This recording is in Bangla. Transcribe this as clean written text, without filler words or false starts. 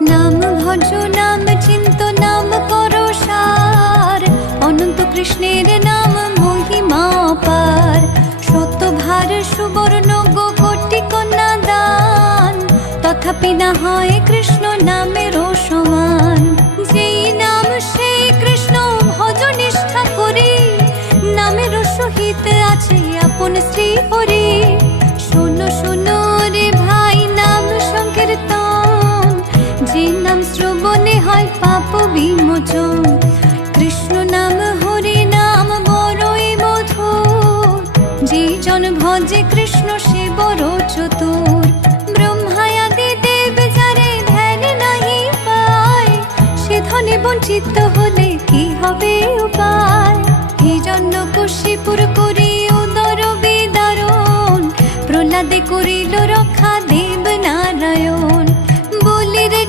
নাম ভজ নাম চিন্ত নাম করো সার, অনন্ত কৃষ্ণের নাম মহিমা পার। শতভার সুবর্ণ গো কোটি কন্যা দান, তথাপি না হয় কৃষ্ণ নামেরও সমান। যেই নাম সেই কৃষ্ণ ভজ নিষ্ঠা করি, নামের সহিত আছে আপন শ্রী হরি। শোনো শোনো রে ভাই নাম সংকীর্তন, যে নাম শ্রবণে হয় পাপ বিমোচন। কৃষ্ণ নাম হরি নাম বড়ই মধুর, যে জন ভজে কৃষ্ণ সে বড় চতুর। ব্রহ্মায়াদি দেব যারে ধ্যান নাহি পায়, সে ধনে বঞ্চিত হলে কি হবে উপায়। হিরণ্যকশিপুর করি উদর বিদারণ, প্রহ্লাদে করিল রক্ষা দেব নারায়ণ। বলি রে